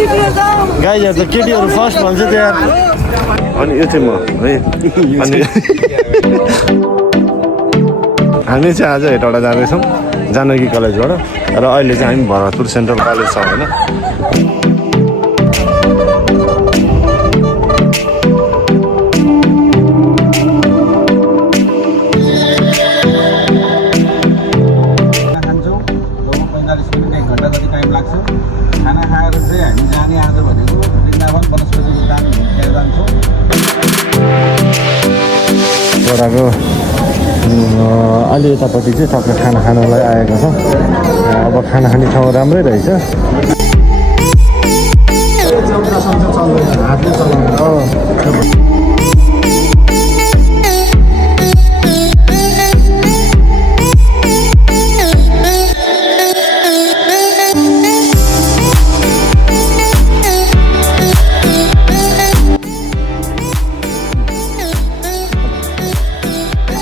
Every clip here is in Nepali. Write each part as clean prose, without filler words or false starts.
गाइजहरू त केटीहरू फर्स्ट भन्छ त्यहाँ अनि यो चाहिँ म है अनि हामी चाहिँ आज हेटौडा जाँदैछौँ जानकी कलेजबाट र अहिले चाहिँ हामी भरतपुर सेन्ट्रल कलेज छ होइन खाना खाएर चाहिँ हामी जाने आज भनेको वृन्दावन वनस्पति उद्यान हेरेर जान्छौँ। छोराको अलि यतापट्टि चाहिँ टक्क खाना खानलाई आएको छ। अब खाना खाने ठाउँ राम्रै रहेछ।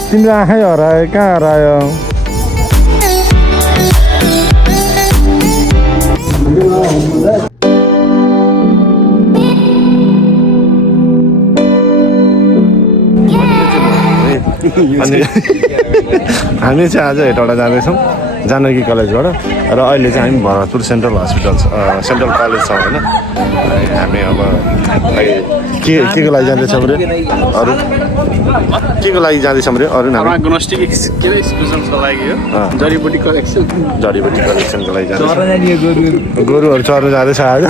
तिम्रो आँखै हरायो कहाँ हरायो अनि हामी चाहिँ आज हेटौडा जाँदैछौँ जानकी कलेजबाट र अहिले चाहिँ हामी Bharatpur central hospital central college छ होइन हामी अब के को लागि जाँदैछौँ अरे अरू के को लागि जाँदैछौँ अरे अरू डायग्नोस्टिक एक्सपेरिमेन्ट्सको लागि हो जडीबुटी कलेक्सनको लागि जाँदैछ गोरुहरू चर्नु जाँदैछ आज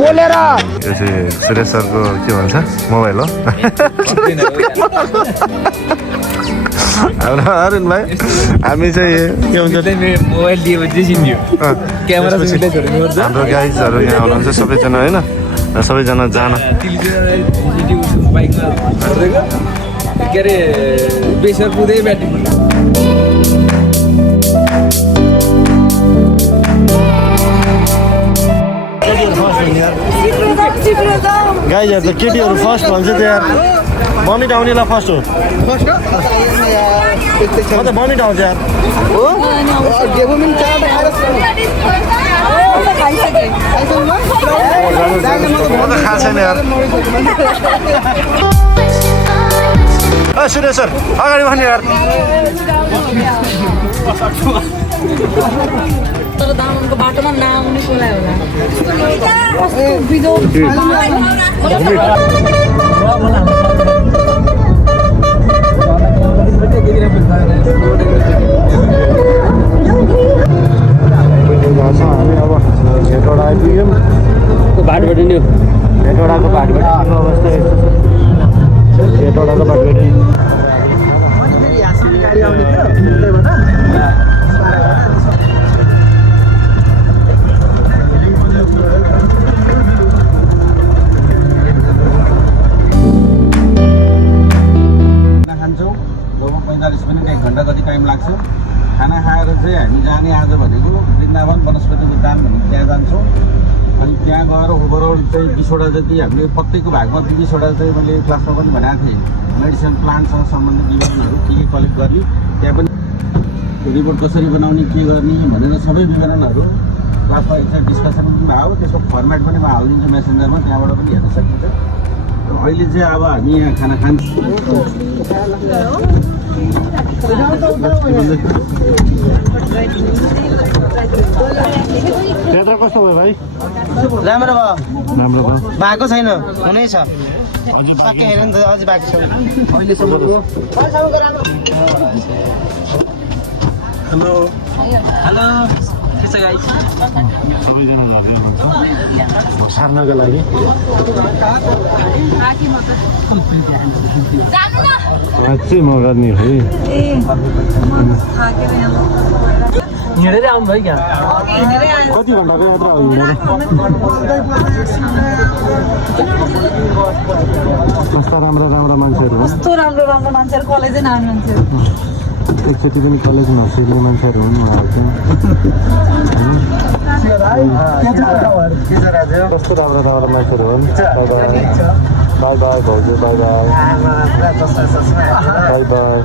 बोलेर यो चाहिँ सुरेश सरको के भन्छ मोबाइल हो हाम्रो अरुण भाइ हामी चाहिँ के भन्छ मोबाइल दिएपछि चिन्यो क्यामेरा हाम्रो गाइजहरू यहाँ हुनुहुन्छ सबैजना होइन सबैजना जान बाइकमा के अरे बेसर पुदै ब्याट्री गाइजहरू त केटीहरू फर्स्ट भन्छ त्यहाँ बनिट आउनेलाई फर्स्ट हो बनिट आउँछ यार म त खाएको छैन यार सुरेश सर अगाडि भन्ने यार तर दामनको बाटोमा नआउने सोलायो हामी अब हेटौडा आइपुग्यौँ बाटोबाट नि हेटौडाको भाटबेटीको अवस्था हेटौडाको भाटबेटी खान्छौँ लगभग 45 मिनट 1 घन्टा जति टाइम लाग्छ। खाना खाएर चाहिँ हामी जाने आज भनेको वृन्दावन वनस्पति उद्यान त्यहाँ जान्छौँ। अनि त्यहाँ गएर ओभरअल चाहिँ 20वटा जति हामीले प्रत्येकको भागमा 20वटा चाहिँ मैले क्लासमा पनि भनेको थिएँ मेडिसिन प्लान्टसँग सम्बन्धित विवरणहरू के कलेक्ट गर्ने त्यहाँ पनि रिपोर्ट कसरी बनाउने के गर्ने भनेर सबै विवरणहरू क्लासमा एकछिन डिस्कसन पनि भयो। त्यसको फर्मेट पनि म हालिदिन्छु मेसेन्जरमा त्यहाँबाट पनि हेर्न सकिन्छ। अहिले चाहिँ अब हामी यहाँ खाना खान्छौँ। यात्रा कस्तो भयो भाइ राम्रो भयो राम्रो भयो भएको छैन हुनै छ सके हेर नि त अझै बाँकी छ अहिलेसम्मको हेलो हेलो के छ गाइस सबैजना झर्दै हुनुहुन्छ सार्नको लागि साँच्चै म गर्ने है हिँडेरै आउनु भयो क्या कति घन्टाको यात्रा हो हिँडेर कस्ता राम्रा राम्रा मान्छेहरू हुन् कस्तो राम्रो राम्रो मान्छेहरू कलेजै नआउने मान्छेहरू एकचोटि पनि कलेज नसिक्ने मान्छेहरू हुन् उहाँहरू कस्तो राम्रो राम्रो मान्छेहरू हुन् बाई बाई भाउजू बाई बाई बाई बाई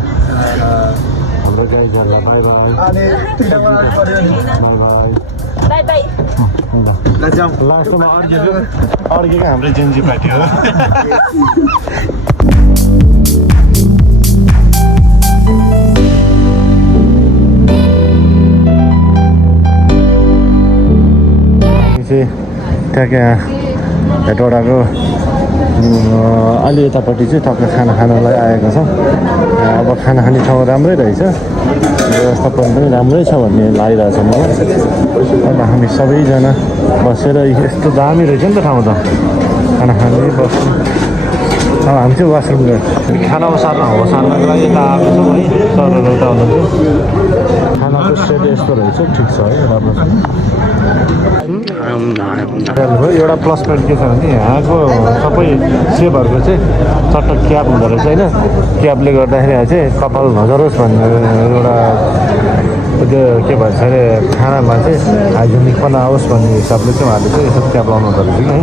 अब हाम्रो गाइजहरूलाई बाई बाई बाई बाई लास्टमा अड्केको हाम्रो जेन्जी पार्टी हो ठ्याक्कै हेटौडाको अलि यतापट्टि चाहिँ टक्क खाना खानलाई आएको छ अब खाना खाने ठाउँ राम्रै रहेछ व्यवस्थापन पनि राम्रै छ भन्ने लागिरहेछ मलाई अन्त हामी सबैजना बसेर यस्तो दामी रहेछ नि त ठाउँ त खाना खाने बस्नु अब हामी चाहिँ वासरुम गयो खाना सार्नको लागि यता आएको छौँ है सरहरू उता हुनुहुन्छ खानाको सेट यस्तो रहेछ ठिक छ है राम्रो छ एउटा प्लस पोइन्ट के छ भने यहाँको सबै सेपहरूको चाहिँ चट्ट क्याब हुँदो रहेछ होइन क्याबले गर्दाखेरि चाहिँ कपाल नझरोस् भन्ने एउटा त्यो के भन्छ अरे खानामा चाहिँ हाइजेनिकपना आओस् भन्ने हिसाबले चाहिँ उहाँले चाहिँ यसो क्याब लाउनु हुँदो रहेछ कि है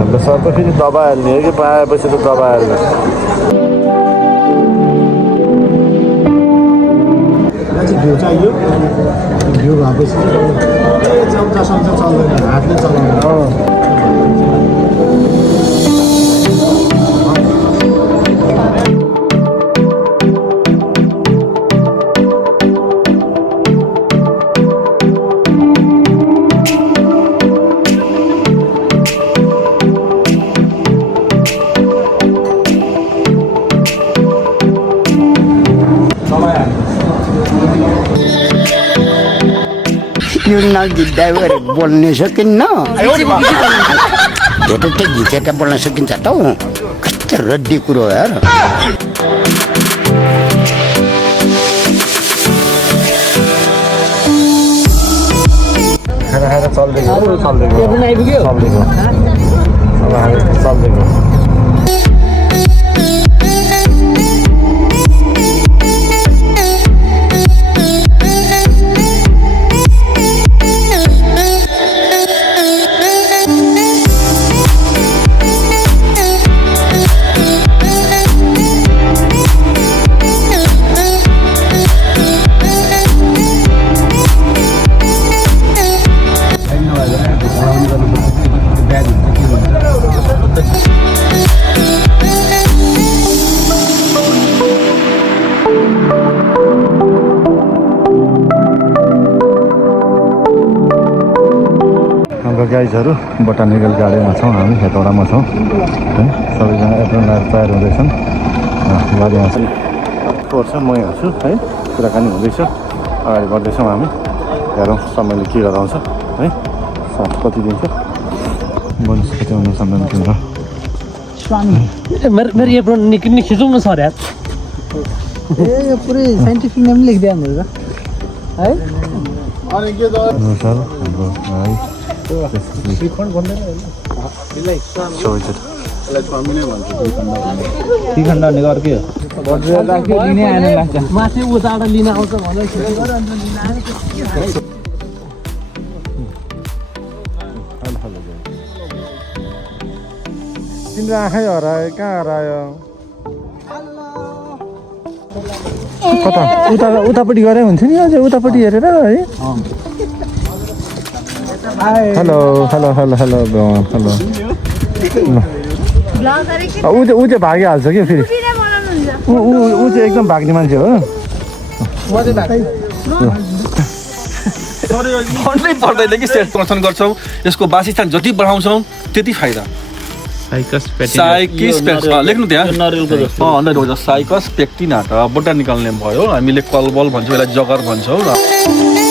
अन्त सर त फेरि दबाईहरूले हो कि पाएपछि त दबाईहरू भ्यू चाहियो भ्यू भएपछि चम्चा चल्दैन हातले चलाउनु यो नगिद्दा बोल्न सकिन्न झुटुट्टै झिकेर बोल्न सकिन्छ त हौ कस्तो रड्डी कुरो हो यार खाना खाएर चल्दैको अब हामी चल्दैको गाइजहरू बोटानिकल गार्डनमा छौँ हामी हेटौडामा छौँ है सबैजना एप्रोन लगाएर तयार हुँदैछन् गाडीमा चाहिँ पर्छ म यहाँ छु है कुराकानी हुँदैछ अगाडि बढ्दैछौँ हामी हेरौँ समयले के गराउँछ है साथ कति दिन्छ बोनस कति हुनु सम्मान केन्द्र मेरो एप्रोन निकै खिचौँ न सर यार यो पुरै साइन्टिफिक नेम लेखिदियो हाम्रो है सर हाम्रो है खण्ड भनेको अर्कै हो माथि उताबाट लिन आउँछ भनेर तिम्रो आँखै हरायो कहाँ हरायो कता उतापट्टि गरे हुन्छ नि अझै उतापट्टि हेरेर है hello hello hello hello hello ऊ चाहिँ भागिहाल्छ कि फेरि ऊ चाहिँ एकदम भाग्ने मान्छे हो भन्नै पर्दैन कि सेट प्रदर्शन गर्छौँ यसको वासस्थान जति बढाउँछौँ त्यति फाइदा लेख्नु त्यहाँ नरिवलको साइकस पेक्टिनाटा बोटानिकल नेम भयो हामीले कलबल भन्छौँ यसलाई जगर भन्छौँ र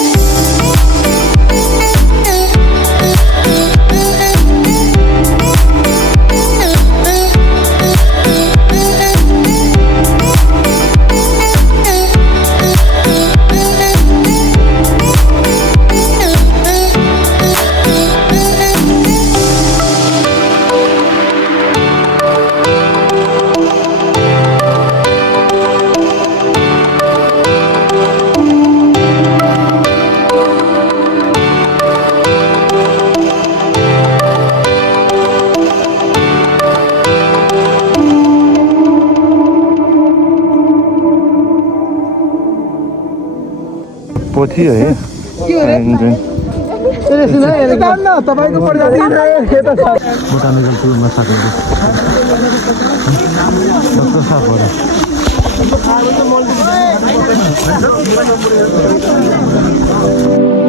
पोथी है तपाईँको प्रजाति बोटानिकल टुरमा साथीहरू कस्तो साफ हो र